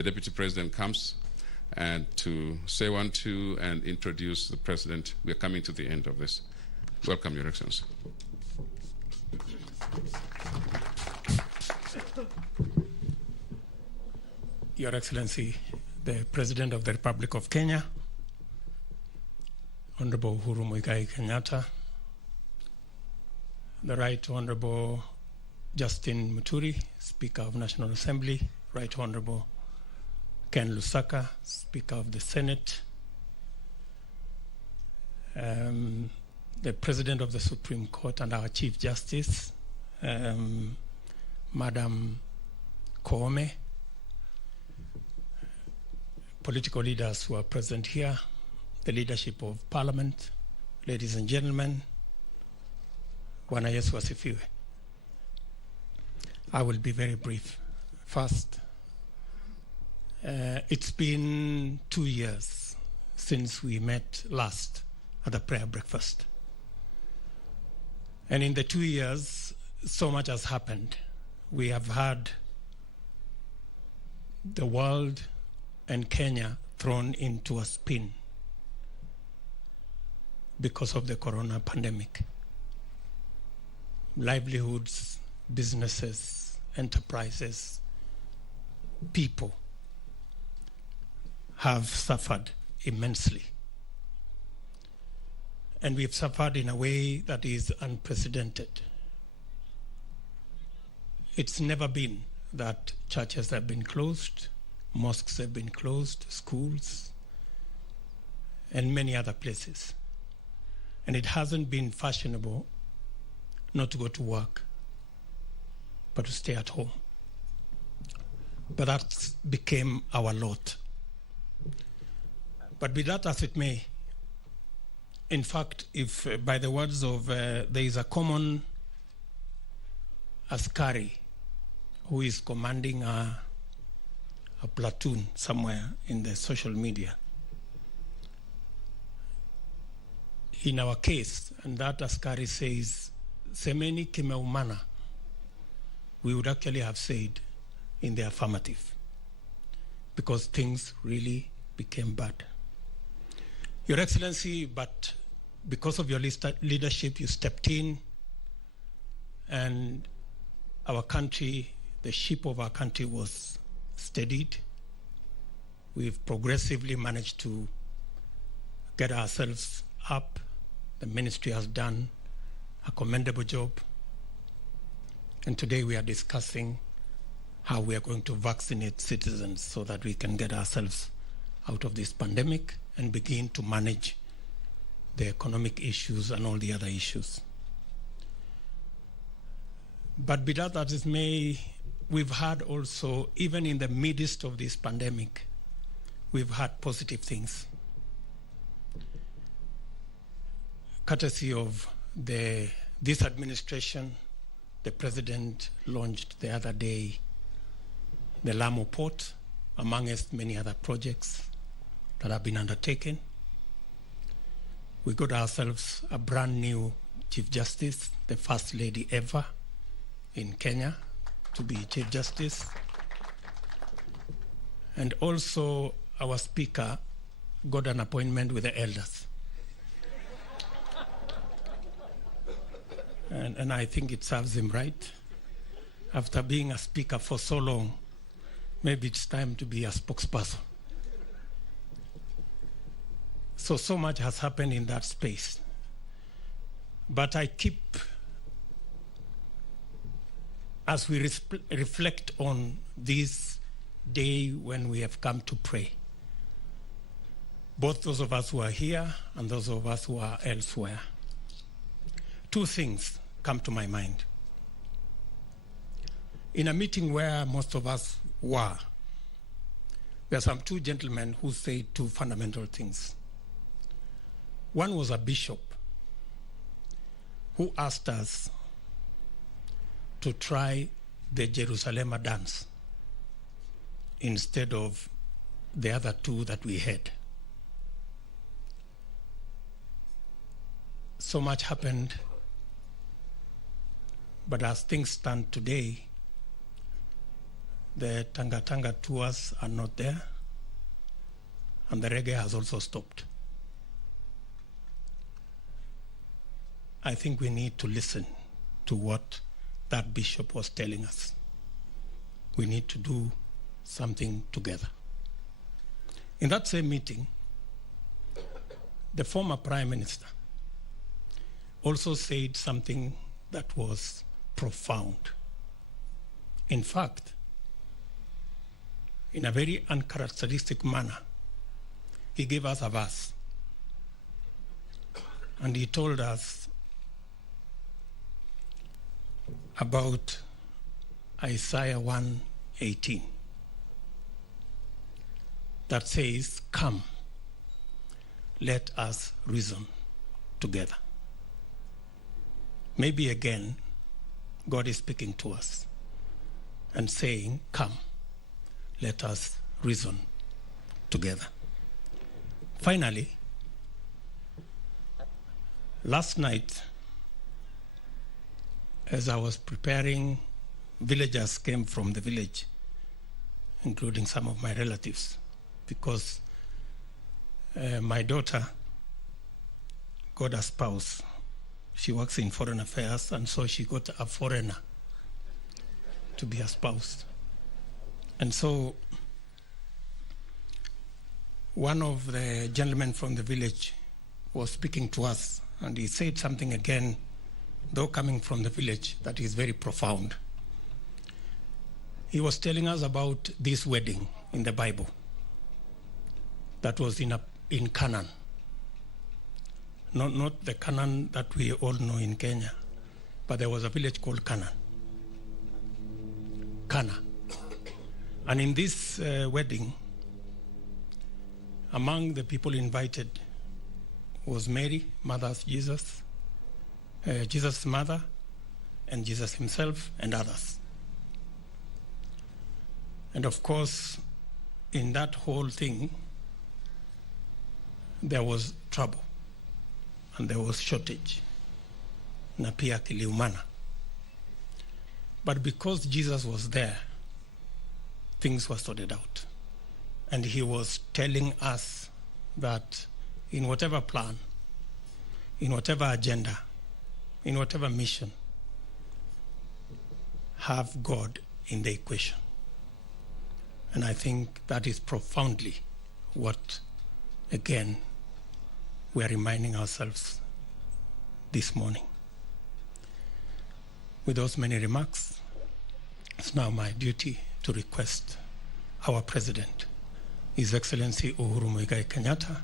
The Deputy President comes and to say 1, 2 and introduce the President. We are coming to the end of this. Welcome, Your Excellency. Your Excellency, the President of the Republic of Kenya, Honorable Uhuru Kenyatta, the Right Honorable Justin Muturi, Speaker of National Assembly, Right Honorable Ken Lusaka, Speaker of the Senate, the President of the Supreme Court and our Chief Justice, Madam Koome, political leaders who are present here, the leadership of Parliament, ladies and gentlemen, Bwana Yesu asifiwe. I will be very brief. First, it's been 2 years since we met last at the prayer breakfast. And in the 2 years, so much has happened. We have had the world and Kenya thrown into a spin because of the corona pandemic. Livelihoods, businesses, enterprises, people have suffered immensely. And we've suffered in a way that is unprecedented. It's never been that churches have been closed, mosques have been closed, schools, and many other places. And it hasn't been fashionable not to go to work, but to stay at home. But that became our lot. But be that as it may, in fact, if by the words of, there is a common askari who is commanding a platoon somewhere in the social media. In our case, and that askari says, semeni kimeumana, we would actually have said in the affirmative, because things really became bad. Your Excellency, but because of your leadership, you stepped in, and our country, the ship of our country was steadied. We've progressively managed to get ourselves up. The ministry has done a commendable job. And today we are discussing how we are going to vaccinate citizens so that we can get ourselves out of this pandemic and begin to manage the economic issues and all the other issues. But be that as it may, we've had also, even in the midst of this pandemic, we've had positive things. Courtesy of this administration, the President launched the other day the Lamu Port, amongst many other projects that have been undertaken. We got ourselves a brand new Chief Justice, the first lady ever in Kenya to be Chief Justice. And also our Speaker got an appointment with the elders. And I think it serves him right. After being a speaker for so long, maybe it's time to be a spokesperson. So much has happened in that space. But I keep, as we reflect on this day when we have come to pray, both those of us who are here and those of us who are elsewhere, two things come to my mind. In a meeting where most of us were, there are some two gentlemen who said two fundamental things. One was a bishop who asked us to try the Jerusalem dance instead of the other two that we had. So much happened, but as things stand today, The Tanga Tanga tours are not there, and the reggae has also stopped. I think we need to listen to what that bishop was telling us. We need to do something together. In that same meeting, the former Prime Minister also said something that was profound. In fact, in a very uncharacteristic manner, he gave us a verse. And he told us about Isaiah 1:18 that says, "Come, let us reason together." Maybe again, God is speaking to us and saying, "Come, let us reason together." Finally, last night, as I was preparing, villagers came from the village, including some of my relatives, because my daughter got a spouse. She works in foreign affairs, and so she got a foreigner to be a spouse. And so one of the gentlemen from the village was speaking to us, and he said something again, though coming from the village, that is very profound. He was telling us about this wedding in the Bible that was in Canaan. Not the Canaan that we all know in Kenya, but there was a village called Cana. And in this wedding, among the people invited was Mary, mother of Jesus, Jesus' mother, and Jesus himself, and others. And of course, in that whole thing, there was trouble, and there was shortage, na pia kiliumana. But because Jesus was there, things were sorted out. And he was telling us that in whatever plan, in whatever agenda, in whatever mission, have God in the equation. And I think that is profoundly what, again, we are reminding ourselves this morning. With those many remarks, it's now my duty to request our President, His Excellency Uhuru Kenyatta,